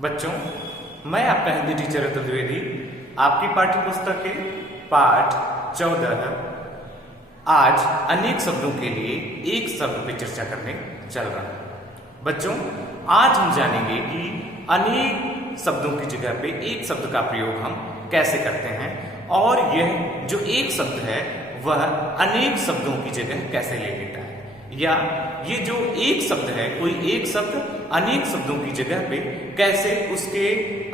बच्चों, मैं आपका हिंदी टीचर अतुल द्विवेदी आपकी पाठ्य पुस्तक के पाठ 14 आज अनेक शब्दों के लिए एक शब्द पर चर्चा करने चल रहा है। बच्चों, आज हम जानेंगे कि अनेक शब्दों की जगह पे एक शब्द का प्रयोग हम कैसे करते हैं और यह जो एक शब्द है वह अनेक शब्दों की जगह कैसे ले लेता है, या ये जो एक शब्द है कोई एक शब्द अनेक शब्दों की जगह पे कैसे उसके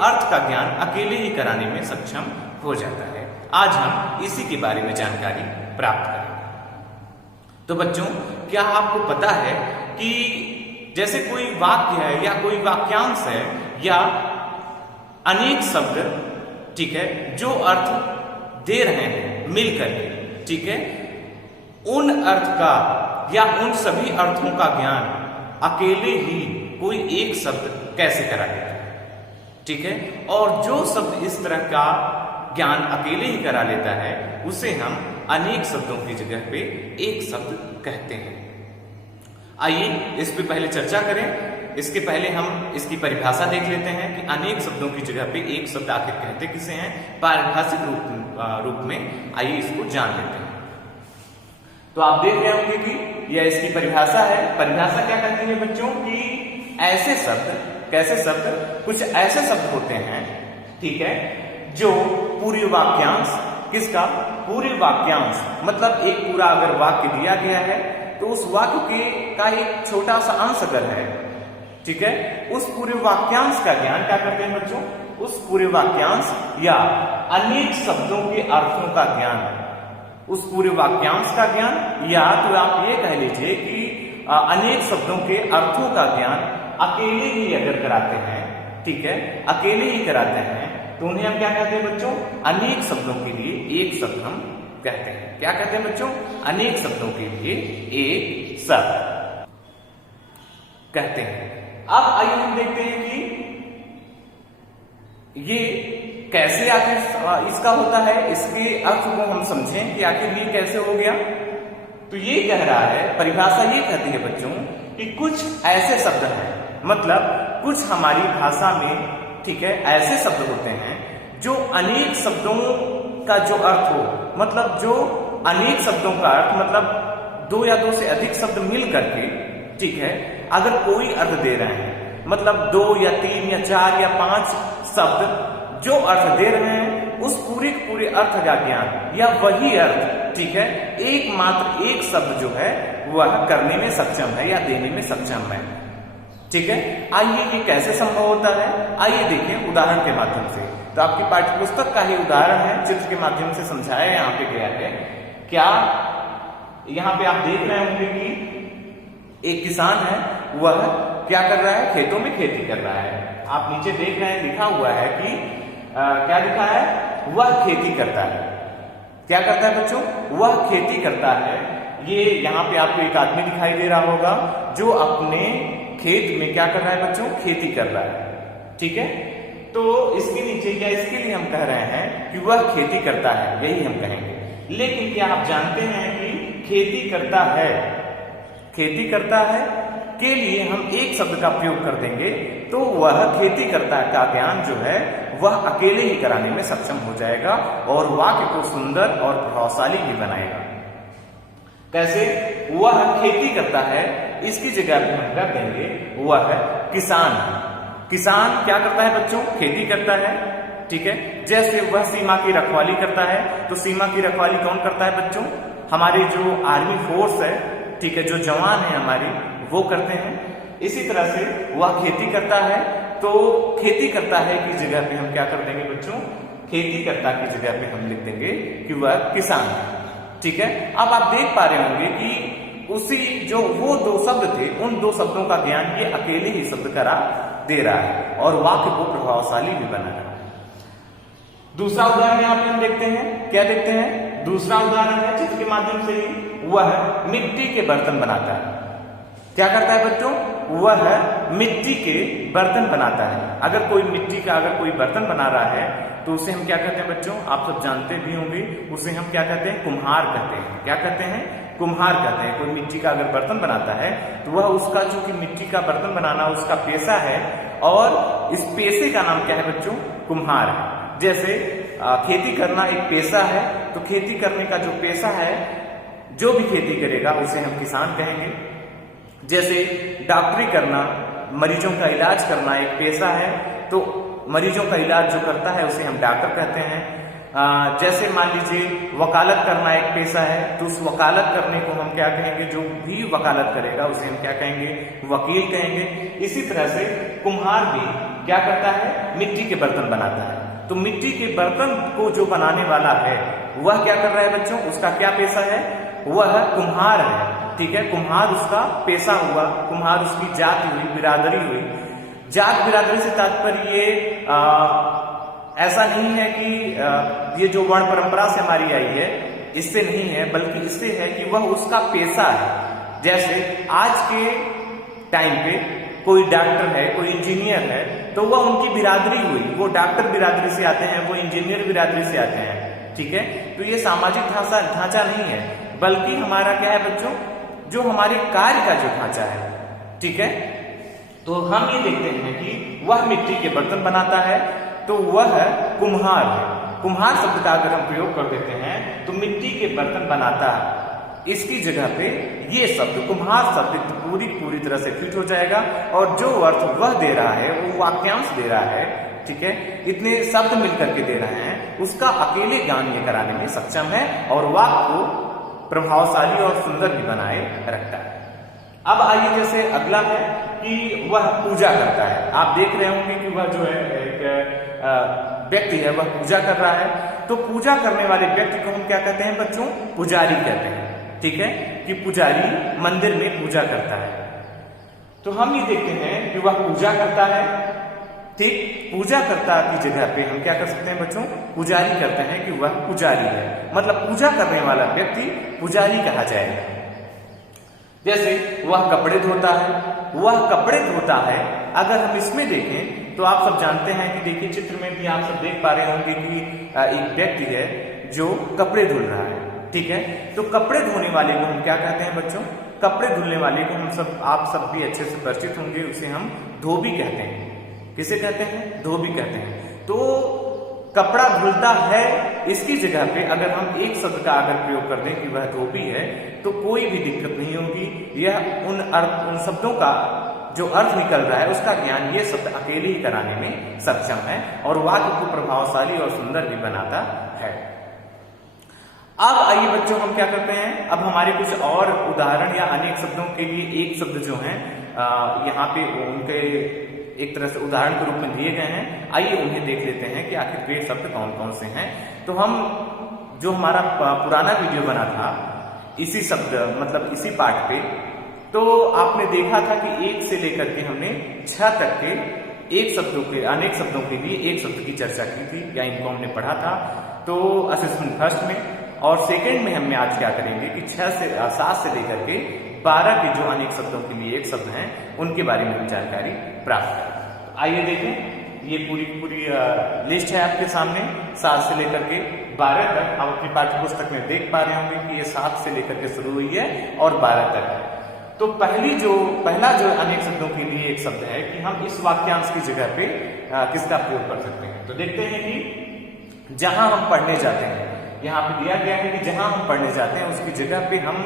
अर्थ का ज्ञान अकेले ही कराने में सक्षम हो जाता है। आज हम इसी के बारे में जानकारी प्राप्त करेंगे। तो बच्चों, क्या आपको पता है कि जैसे कोई वाक्य है या कोई वाक्यांश है या अनेक शब्द, ठीक है, जो अर्थ दे रहे हैं मिलकर के, ठीक है, उन अर्थ का या उन सभी अर्थों का ज्ञान अकेले ही कोई एक शब्द कैसे करा देता है, ठीक है। और जो शब्द इस तरह का ज्ञान अकेले ही करा लेता है उसे हम अनेक शब्दों की जगह पे एक शब्द कहते हैं। आइए इस पे पहले चर्चा करें। इसके पहले हम इसकी परिभाषा देख लेते हैं कि अनेक शब्दों की जगह पे एक शब्द आखिर कहते किसे हैं पारिभाषिक रूप में। आइए इसको जान लेते हैं। तो आप देख रहे होंगे कि यह इसकी परिभाषा है। परिभाषा क्या कहती है बच्चों कि ऐसे शब्द, कैसे शब्द, कुछ ऐसे शब्द होते हैं, ठीक है, जो पूरी वाक्यांश, किसका पूरी वाक्यांश, मतलब एक पूरा अगर वाक्य दिया गया है तो उस वाक्य के का एक छोटा सा अंश अगर है, ठीक है, उस पूरे वाक्यांश का ज्ञान क्या करते हैं बच्चों, उस पूरे वाक्यांश या अनेक शब्दों के अर्थों का ज्ञान, उस पूरे वाक्यांश का ज्ञान, या तो आप ये कह लीजिए कि अनेक शब्दों के अर्थों का ज्ञान अकेले ही अगर कराते हैं, ठीक है, अकेले ही कराते हैं तो उन्हें हम क्या कहते हैं बच्चों, अनेक शब्दों के लिए एक शब्द हम कहते हैं। क्या कहते हैं बच्चों, अनेक शब्दों के लिए एक शब्द कहते हैं। अब आइए हम देखते हैं कि ये कैसे आखिर इसका होता है, इसके अर्थ को हम समझें कि आखिर ये कैसे हो गया। तो ये कह रहा है, परिभाषा ये कहती है बच्चों कि कुछ ऐसे शब्द हैं, मतलब कुछ हमारी भाषा में, ठीक है, ऐसे शब्द होते हैं जो अनेक शब्दों का जो अर्थ हो, मतलब जो अनेक शब्दों का अर्थ, मतलब दो या दो से अधिक शब्द मिल करके, ठीक है, अगर कोई अर्थ दे रहे हैं, मतलब दो या तीन या चार या पांच शब्द जो अर्थ दे रहे हैं उस पूरे पूरे अर्थ का ज्ञान या वही अर्थ, ठीक है, एकमात्र एक शब्द जो है वह करने में सक्षम है या देने में सक्षम है, ठीक है। आइए ये कैसे संभव होता है, आइए देखें उदाहरण के माध्यम से। तो आपकी पाठ्यपुस्तक का ही उदाहरण है, चित्र के माध्यम से समझाया यहाँ पे गया है। क्या यहाँ पे आप देख रहे होंगे कि एक किसान है, वह क्या कर रहा है, खेतों में खेती कर रहा है। आप नीचे देख रहे हैं लिखा हुआ है कि क्या लिखा है, वह खेती करता है। क्या करता है बच्चों, वह खेती करता है। ये यहाँ पे आपको एक आदमी दिखाई दे रहा होगा जो अपने खेत में क्या कर रहा है बच्चों, खेती कर रहा है, ठीक है। तो इसके नीचे या इसके लिए हम कह रहे हैं कि वह खेती करता है, यही हम कहेंगे। लेकिन क्या आप जानते हैं कि खेती करता है, खेती करता है के लिए हम एक शब्द का प्रयोग कर देंगे तो वह खेती करता का ज्ञान जो है वह अकेले ही कराने में सक्षम हो जाएगा और वाक्य को सुंदर और प्रभावशाली भी बनाएगा। कैसे, वह खेती करता है, इसकी जगह पे हम कर देंगे वह किसान। किसान क्या करता है बच्चों, खेती करता है, ठीक है। जैसे वह सीमा की रखवाली करता है, तो सीमा की रखवाली कौन करता है बच्चों, हमारे जो आर्मी फोर्स है, ठीक है, जो जवान है हमारी, वो करते हैं। इसी तरह से वह खेती करता है, तो खेती करता है की जगह पे हम क्या कर देंगे बच्चों, खेती करता की जगह पे हम लिख देंगे कि वह किसान है, ठीक है। अब आप देख पा रहे होंगे कि उसी जो वो दो शब्द थे, उन दो शब्दों का ज्ञान ये अकेले ही शब्द करा दे रहा है और वाक्य को प्रभावशाली भी बना रहा है। दूसरा उदाहरण यहाँ पे हम देखते हैं, क्या देखते हैं, दूसरा उदाहरण है चित्र के माध्यम से ही, वह मिट्टी के बर्तन बनाता है। क्या करता है बच्चों, वह मिट्टी के बर्तन बनाता है। अगर कोई मिट्टी का अगर कोई बर्तन बना रहा है तो उसे हम क्या कहते हैं बच्चों, आप सब जानते भी होंगे, उसे हम क्या कहते हैं, कुम्हार कहते हैं। क्या कहते हैं, कुम्हार कहते हैं। कोई मिट्टी का अगर बर्तन बनाता है तो वह उसका चूंकि मिट्टी का बर्तन बनाना उसका पेशा है और इस पेशे का नाम क्या है बच्चों? कुम्हार है। जैसे खेती करना एक पेशा है, तो खेती करने का जो पेशा है, जो भी खेती करेगा उसे हम किसान कहेंगे। जैसे डॉक्टरी करना, मरीजों का इलाज करना एक पेशा है, तो मरीजों का इलाज जो करता है उसे हम डॉक्टर कहते हैं। जैसे मान लीजिए वकालत करना एक पेशा है, तो उस वकालत करने को हम क्या कहेंगे? जो भी वकालत करेगा उसे हम क्या कहेंगे? वकील कहेंगे। इसी तरह से कुम्हार भी क्या करता है? मिट्टी के बर्तन बनाता है। तो मिट्टी के बर्तन को जो बनाने वाला है वह क्या कर रहा है बच्चों? उसका क्या पेशा है? वह कुम्हार है। ठीक है, कुम्हार उसका पेशा हुआ, कुम्हार उसकी जाति हुई, बिरादरी हुई। जात बिरादरी से तात्पर्य ये ऐसा नहीं है कि ये जो वर्ण परंपरा से हमारी आई है इससे नहीं है, बल्कि इससे है कि वह उसका पेशा है। जैसे आज के टाइम पे कोई डॉक्टर है, कोई इंजीनियर है, तो वह उनकी बिरादरी हुई, वो डॉक्टर बिरादरी से आते हैं, वो इंजीनियर बिरादरी से आते हैं। ठीक है, तो ये सामाजिक ढांचा नहीं है, बल्कि हमारा क्या है बच्चों? जो हमारे कार्य का जो ढांचा है। ठीक है, तो हम ये देखते हैं कि वह मिट्टी के बर्तन बनाता है, तो वह कुम्हार है। कुम्हार शब्द का अगर हम प्रयोग कर देते हैं तो मिट्टी के बर्तन बनाता है, इसकी जगह पे ये शब्द कुम्हार शब्द पूरी तरह से फिट हो जाएगा, और जो अर्थ वह दे रहा है, वो वाक्यांश दे रहा है, ठीक है, इतने शब्द मिलकर के दे रहे हैं, उसका अकेले ज्ञान ये कराने में सक्षम है और वाक्य को प्रभावशाली और सुंदर भी बनाए रखता है। अब आइए जैसे अगला है कि वह पूजा करता है। आप देख रहे होंगे कि वह जो है एक व्यक्ति है, वह पूजा कर रहा है। तो पूजा करने वाले व्यक्ति को हम क्या कहते हैं बच्चों? पुजारी कहते हैं। ठीक है, कि पुजारी मंदिर में पूजा करता है। तो हम ये देखते हैं कि वह पूजा करता है। ठीक, पूजा करता की जगह पे हम क्या कर सकते हैं बच्चों? पुजारी करते हैं कि वह पुजारी है, मतलब पूजा करने वाला व्यक्ति पुजारी कहा जाएगा। जैसे वह कपड़े धोता है, वह कपड़े धोता है। अगर हम इसमें देखें तो आप सब जानते हैं कि देखिए चित्र में भी आप सब देख पा रहे होंगे कि एक व्यक्ति है जो कपड़े धुल रहा है। ठीक है, तो कपड़े धोने वाले को हम क्या कहते हैं बच्चों? कपड़े धुलने वाले को हम सब, आप सब भी अच्छे से परिचित होंगे, उसे हम धोबी कहते हैं। किसे कहते हैं? धोबी कहते हैं। तो कपड़ा धुलता है, इसकी जगह पे अगर हम एक शब्द का अगर प्रयोग कर दें कि वह धोबी है, तो कोई भी दिक्कत नहीं होगी। यह उन शब्दों का जो अर्थ निकल रहा है उसका ज्ञान ये शब्द अकेले ही कराने में सक्षम है और वाक्य को प्रभावशाली और सुंदर भी बनाता है। अब आइए बच्चों हम क्या करते हैं? अब हमारे कुछ और उदाहरण या अनेक शब्दों के लिए एक शब्द जो है यहाँ पे उनके एक तरह से उदाहरण के रूप में दिए गए हैं। आइए उन्हें देख लेते हैं कि आखिर वे शब्द कौन कौन से हैं। तो हम जो हमारा पुराना वीडियो बना था इसी शब्द मतलब इसी पाठ पे, तो आपने देखा था कि 1 से लेकर के हमने 6 तक के अनेक शब्दों के लिए एक शब्द की चर्चा की थी, या इनको हमने पढ़ा था। तो असेसमेंट फर्स्ट में और सेकेंड में हमने आज क्या करेंगे कि 7 से लेकर के 12 के जो अनेक शब्दों के लिए एक शब्द हैं उनके बारे में हम जानकारी प्राप्त करें। तो आइए देखें, ये पूरी लिस्ट है आपके सामने 7 से लेकर के 12 तक। आप अपनी पाठ्य पुस्तक में देख पा रहे होंगे कि ये 7 से लेकर के शुरू हुई है और 12 तक है। तो पहला जो अनेक शब्दों के लिए एक शब्द है कि हम इस वाक्यांश की जगह पे किसका प्रयोग कर सकते हैं। तो देखते हैं कि जहां हम पढ़ने जाते हैं, यहाँ पे दिया गया है कि जहां हम पढ़ने जाते हैं उसकी जगह पे हम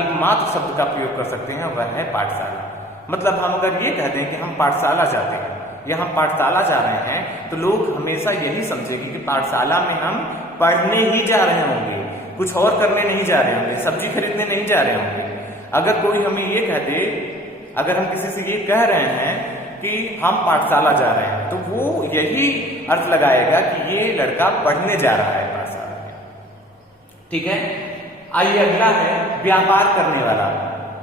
एक मात्र शब्द का प्रयोग कर सकते हैं, वह है पाठशाला। मतलब हम अगर ये कहते हैं कि हम पाठशाला जाते हैं या हम पाठशाला जा रहे हैं, तो लोग हमेशा यही समझेंगे कि पाठशाला में हम पढ़ने ही जा रहे होंगे, कुछ और करने नहीं जा रहे होंगे, सब्जी खरीदने नहीं जा रहे होंगे। अगर कोई हमें ये कह दे, अगर हम किसी से ये कह रहे हैं कि हम पाठशाला जा रहे हैं, तो वो यही अर्थ लगाएगा कि ये लड़का पढ़ने जा रहा है पाठशाला में। ठीक है, आइए अगला है व्यापार करने वाला।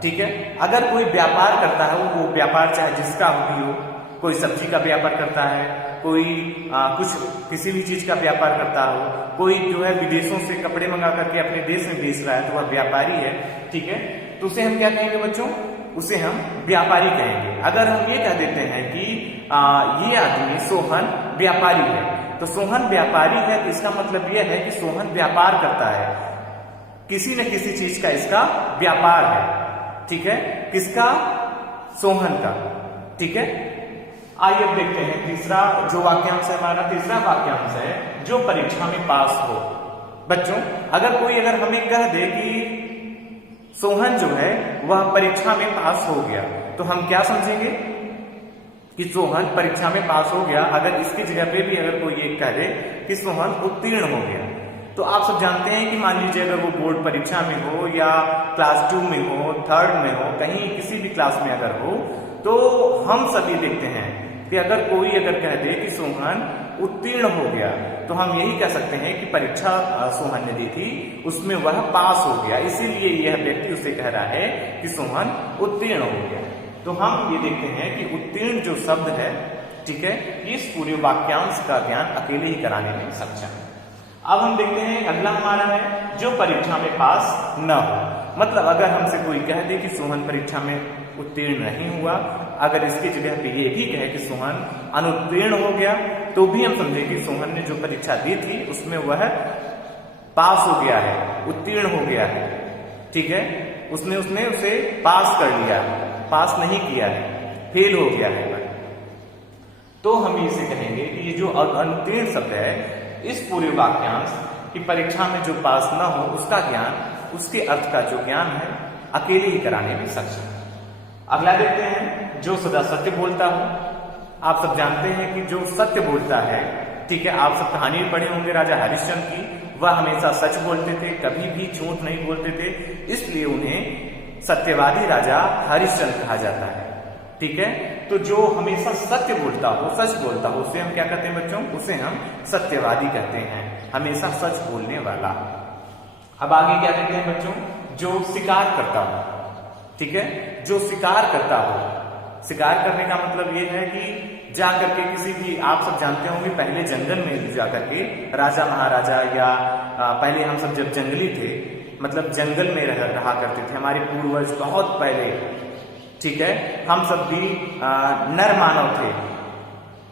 ठीक है, अगर कोई व्यापार करता है, वो व्यापार चाहे जिसका भी हो, कोई सब्जी का व्यापार करता है, कोई किसी भी चीज का व्यापार करता हो, कोई जो है विदेशों से कपड़े मंगा करके अपने देश में बेच रहा है, तो वह व्यापारी है। ठीक है, तो उसे हम क्या कहेंगे बच्चों? उसे हम व्यापारी कहेंगे। अगर हम ये कह देते हैं कि ये आदमी सोहन व्यापारी है, तो सोहन व्यापारी है, तो इसका मतलब यह है कि सोहन व्यापार करता है, किसी न किसी चीज का इसका व्यापार है। ठीक है, किसका? सोहन का। ठीक है, आइए अब देखते हैं तीसरा जो वाक्यांश है हमारा। तीसरा वाक्यांश है जो परीक्षा में पास हो। बच्चों अगर हमें कह दे कि सोहन जो है वह परीक्षा में पास हो गया, तो हम क्या समझेंगे कि सोहन परीक्षा में पास हो गया। अगर इसकी जगह पे भी अगर कोई ये कह दे कि सोहन उत्तीर्ण हो गया, तो आप सब जानते हैं कि मान लीजिए अगर वो बोर्ड परीक्षा में हो या क्लास 2 में हो, 3rd में हो, कहीं किसी भी क्लास में अगर हो, तो हम सभी देखते हैं कि अगर कोई कह दे कि सोहन उत्तीर्ण हो गया, तो हम यही कह सकते हैं कि परीक्षा सोहन ने दी थी उसमें वह पास हो गया, इसीलिए यह व्यक्ति उसे कह रहा है कि सोहन उत्तीर्ण हो गया। तो हम ये देखते हैं कि उत्तीर्ण जो शब्द है, ठीक है, इस पूरे वाक्यांश का ज्ञान अकेले ही कराने में सक्षम है। अब हम देखते हैं अगला हमारा है जो परीक्षा में पास न हो। मतलब अगर हमसे कोई कह दे कि सोहन परीक्षा में उत्तीर्ण नहीं हुआ, अगर इसकी जगह पे ये भी कहे कि सोहन अनुत्तीर्ण हो गया, तो भी हम समझे कि सोहन ने जो परीक्षा दी थी उसमें वह पास हो गया है, उत्तीर्ण हो गया है, ठीक है, उसने उसे पास कर लिया, पास नहीं किया है, फेल हो गया है। तो हम इसे कहेंगे कि ये जो अनुत्तीर्ण शब्द है, इस पूरे वाक्यांश की परीक्षा में जो पास न हो उसका ज्ञान, उसके अर्थ का जो ज्ञान है अकेले ही कराने में सक्षम है। अगला देखते हैं जो सदा सत्य बोलता हो। आप सब जानते हैं कि जो सत्य बोलता है, ठीक है, आप सब कहानी पढ़े होंगे राजा हरिश्चंद्र की, वह हमेशा सच बोलते थे, कभी भी झूठ नहीं बोलते थे, इसलिए उन्हें सत्यवादी राजा हरिश्चंद्र कहा जाता है, ठीक है। तो जो हमेशा सत्य बोलता हो, सच बोलता हो, उसे हम क्या कहते हैं बच्चों? उसे हम सत्यवादी कहते हैं, हमेशा सच बोलने वाला। अब आगे क्या कहते हैं बच्चों? जो शिकार करता हो, ठीक है, जो शिकार करता हो। शिकार करने का मतलब ये है कि जा करके किसी भी, आप सब जानते होंगे पहले जंगल में जा करके राजा महाराजा या पहले हम सब जब जंगली थे, मतलब जंगल में रहा करते थे, हमारे पूर्वज बहुत पहले, ठीक है, हम सब भी नर मानव थे।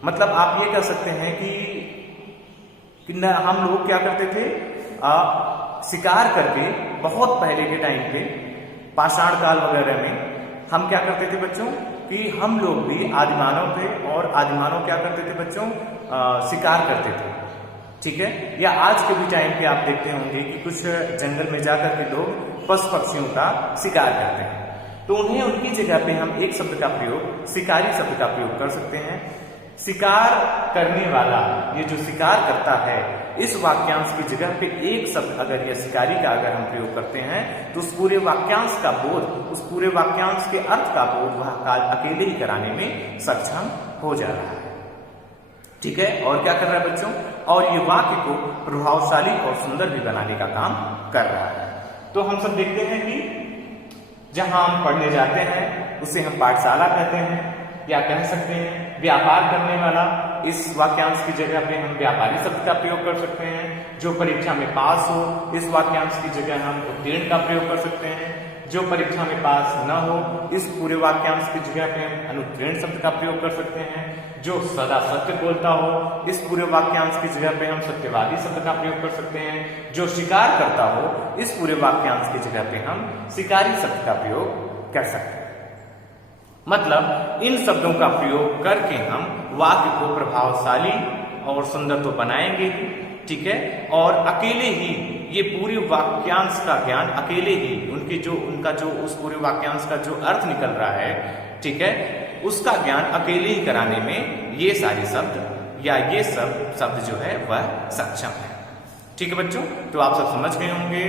मतलब आप ये कह सकते हैं कि हम लोग क्या करते थे, शिकार करके बहुत पहले के टाइम पे, पाषाण काल वगैरह में हम क्या करते थे बच्चों कि हम लोग भी आदिमानव थे, और आदिमानव क्या करते थे बच्चों? शिकार करते थे, ठीक है। या आज के भी टाइम पे आप देखते होंगे कि कुछ जंगल में जाकर के लोग पशु पक्षियों का शिकार करते हैं, तो उन्हें उनकी जगह पे हम एक शब्द का प्रयोग, शिकारी शब्द का प्रयोग कर सकते हैं। शिकार करने वाला, ये जो शिकार करता है, इस वाक्यांश की जगह पे एक शब्द अगर यह शिकारी का अगर हम प्रयोग करते हैं, तो उस पूरे वाक्यांश का बोध, उस पूरे वाक्यांश के अर्थ का बोध वह काल अकेले ही कराने में सक्षम हो जा रहा है, ठीक है। और क्या कर रहा है बच्चों? और ये वाक्य को प्रभावशाली और सुंदर भी बनाने का काम कर रहा है। तो हम सब देखते हैं कि जहां हम पढ़ने जाते हैं उसे हम पाठशाला कहते हैं, या कह सकते हैं व्यापार करने वाला। इस वाक्यांश की जगह पे हम व्यापारी शब्द का प्रयोग कर सकते हैं। जो परीक्षा में पास हो, इस वाक्यांश की जगह हम उत्तीर्ण का प्रयोग कर सकते हैं। जो परीक्षा में पास न हो, इस पूरे वाक्यांश की जगह पे हम अनुत्तीर्ण शब्द का प्रयोग कर सकते हैं। जो सदा सत्य बोलता हो, इस पूरे वाक्यांश की जगह पे हम सत्यवादी शब्द का प्रयोग कर सकते हैं। जो शिकार करता हो, इस पूरे वाक्यांश की जगह पे हम शिकारी शब्द का प्रयोग कर सकते हैं। मतलब इन शब्दों का प्रयोग करके हम वाक्य को प्रभावशाली और सुंदर तो बनाएंगे, ठीक है, और अकेले ही ये पूरे वाक्यांश का ज्ञान अकेले ही उनका जो उस पूरे वाक्यांश का जो अर्थ निकल रहा है, ठीक है, उसका ज्ञान अकेले ही कराने में ये सारे शब्द या ये सब शब्द जो है वह सक्षम है, ठीक है बच्चों। तो आप सब समझ गए होंगे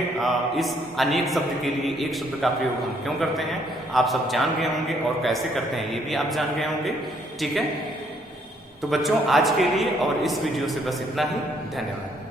इस अनेक शब्द के लिए एक शब्द का प्रयोग हम क्यों करते हैं, आप सब जान गए होंगे, और कैसे करते हैं ये भी आप जान गए होंगे, ठीक है। तो बच्चों आज के लिए और इस वीडियो से बस इतना ही। धन्यवाद।